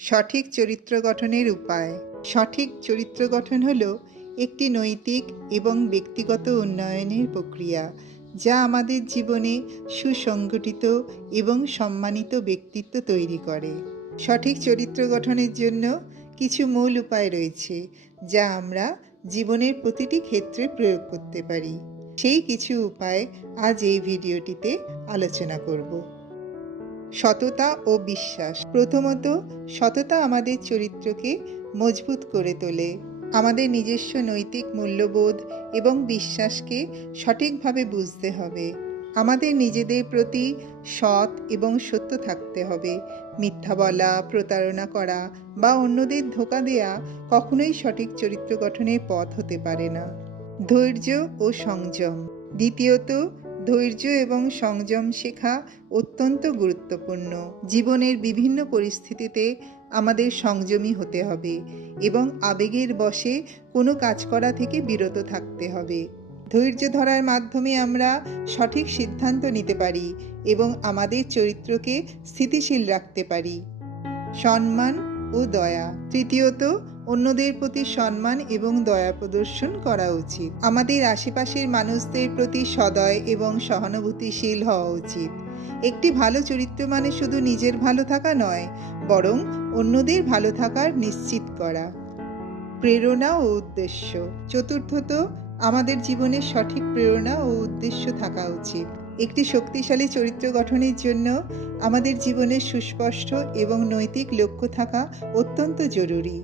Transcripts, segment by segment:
সঠিক চরিত্র গঠনের উপায়। সঠিক চরিত্র গঠন হল একটি নৈতিক এবং ব্যক্তিগত উন্নয়নের প্রক্রিয়া, যা আমাদের জীবনে সুসংগঠিত এবং সম্মানিত ব্যক্তিত্ব তৈরি করে। সঠিক চরিত্র গঠনের জন্য কিছু মূল উপায় রয়েছে, যা আমরা জীবনের প্রতিটি ক্ষেত্রে প্রয়োগ করতে পারি। সেই কিছু উপায় আজ এই ভিডিওটিতে আলোচনা করব। সততা ও বিশ্বাস। প্রথমত, সততা আমাদের চরিত্রকে মজবুত করে তোলে। আমাদের নিজস্ব নৈতিক মূল্যবোধ এবং বিশ্বাসকে সঠিকভাবে বুঝতে হবে। আমাদের নিজেদের প্রতি সৎ এবং সত্য থাকতে হবে। মিথ্যা বলা, প্রতারণা করা বা অন্যদের ধোকা দেয়া কখনোই সঠিক চরিত্র গঠনের পথ হতে পারে না। ধৈর্য ও সংযম। দ্বিতীয়ত ধৈর্য এবং সংযম শেখা অত্যন্ত গুরুত্বপূর্ণ। জীবনের বিভিন্ন পরিস্থিতিতে আমাদের সংযমী হতে হবে এবং আবেগের বশে কোনো কাজ করা থেকে বিরত থাকতে হবে। ধৈর্য ধরার মাধ্যমে আমরা সঠিক সিদ্ধান্ত নিতে পারি এবং আমাদের চরিত্রকে স্থিতিশীল রাখতে পারি। সম্মান ও দয়া। তৃতীয়ত অন্যদের প্রতি সম্মান এবং দয়া প্রদর্শন করা উচিত। আমাদের আশেপাশের মানুষদের প্রতি সদয় এবং সহানুভূতিশীল হওয়া উচিত। একটি ভালো চরিত্র মানে শুধু নিজের ভালো থাকা নয়, বরং অন্যদের ভালো থাকার নিশ্চিত করা। প্রেরণা ও উদ্দেশ্য। চতুর্থত, আমাদের জীবনে সঠিক প্রেরণা ও উদ্দেশ্য থাকা উচিত। একটি শক্তিশালী চরিত্র গঠনের জন্য আমাদের জীবনে সুস্পষ্ট এবং নৈতিক লক্ষ্য থাকা অত্যন্ত জরুরি।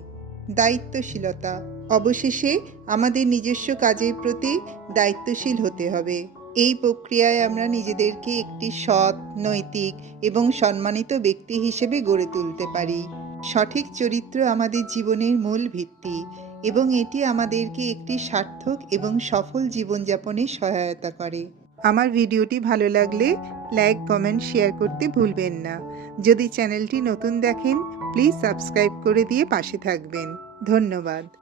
দায়িত্বশীলতা। অবশেষে আমাদের নিজস্ব কাজের প্রতি দায়িত্বশীল হতে হবে। এই প্রক্রিয়ায় আমরা নিজেদেরকে একটি সৎ, নৈতিক এবং সম্মানিত ব্যক্তি হিসেবে গড়ে তুলতে পারি। সঠিক চরিত্র আমাদের জীবনের মূল ভিত্তি এবং এটি আমাদেরকে একটি সার্থক এবং সফল জীবনযাপনে সহায়তা করে। আমার ভিডিওটি ভালো লাগলে লাইক কমেন্ট শেয়ার করতে ভুলবেন না। যদি চ্যানেলটি নতুন দেখেন প্লিজ সাবস্ক্রাইব করে দিয়ে পাশে থাকবেন। ধন্যবাদ।